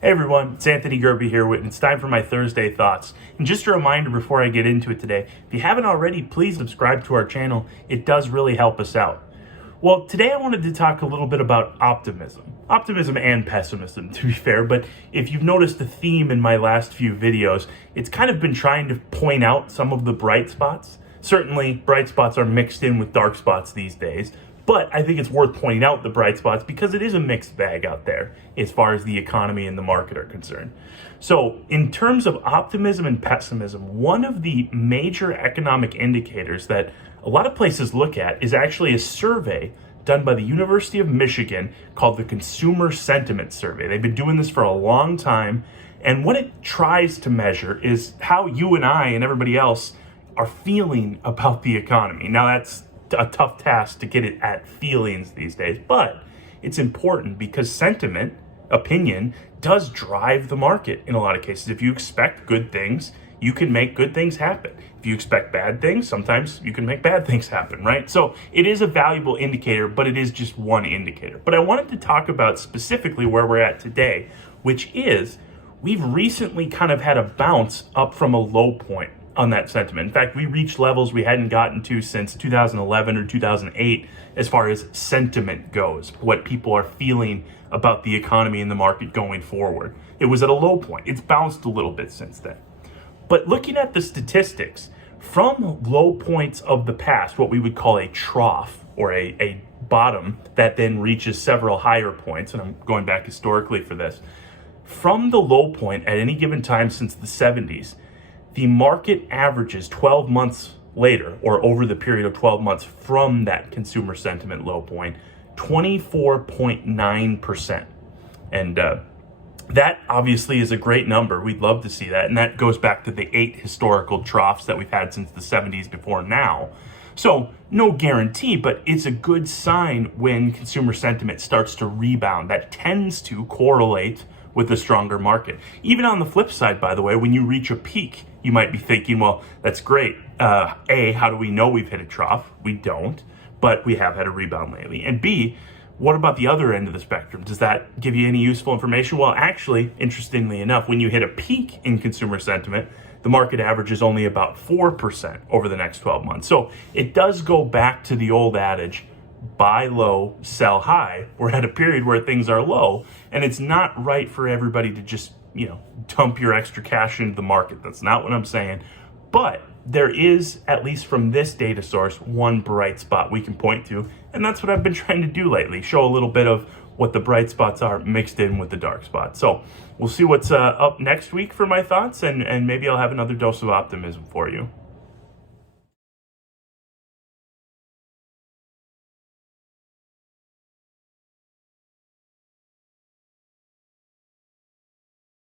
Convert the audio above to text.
Hey everyone, it's Anthony Gerbi here, and it's time for my Thursday thoughts. And just a reminder before I get into it today, if you haven't already, please subscribe to our channel. It does really help us out. Well, today I wanted to talk a little bit about optimism. Optimism and pessimism, to be fair, but if you've noticed the theme in my last few videos, it's kind of been trying to point out some of the bright spots. Certainly, bright spots are mixed in with dark spots these days, but I think it's worth pointing out the bright spots because it is a mixed bag out there as far as the economy and the market are concerned. So in terms of optimism and pessimism, one of the major economic indicators that a lot of places look at is actually a survey done by the University of Michigan called the Consumer Sentiment Survey. They've been doing this for a long time, and what it tries to measure is how you and I and everybody else are feeling about the economy. Now that's a tough task to get it at feelings these days, but it's important because sentiment, opinion, does drive the market in a lot of cases. If you expect good things, you can make good things happen. If you expect bad things, sometimes you can make bad things happen, right? So it is a valuable indicator, but it is just one indicator. But I wanted to talk about specifically where we're at today, which is we've recently kind of had a bounce up from a low point on that sentiment. In fact, we reached levels we hadn't gotten to since 2011 or 2008 as far as sentiment goes, what people are feeling about the economy and the market going forward. It was at a low point. It's bounced a little bit since then. But looking at the statistics, from low points of the past, what we would call a trough or a bottom that then reaches several higher points, and I'm going back historically for this, from the low point at any given time since the 70s, the market averages 12 months later, or over the period of 12 months from that consumer sentiment low point, 24.9%. And that obviously is a great number. We'd love to see that. And that goes back to the 8 historical troughs that we've had since the 70s before now. So no guarantee, but it's a good sign when consumer sentiment starts to rebound. That tends to correlate with a stronger market. Even on the flip side, by the way, when you reach a peak, you might be thinking, well, that's great. A, how do we know we've hit a trough? We don't, but we have had a rebound lately. And B, what about the other end of the spectrum? Does that give you any useful information? Well, actually, interestingly enough, when you hit a peak in consumer sentiment, the market average is only about 4% over the next 12 months. So it does go back to the old adage, buy low, sell high. We're at a period where things are low, and it's not right for everybody to just, dump your extra cash into the market. That's not what I'm saying. But there is, at least from this data source, one bright spot we can point to, and that's what I've been trying to do lately, show a little bit of what the bright spots are mixed in with the dark spots. So we'll see what's up next week for my thoughts, and maybe I'll have another dose of optimism for you.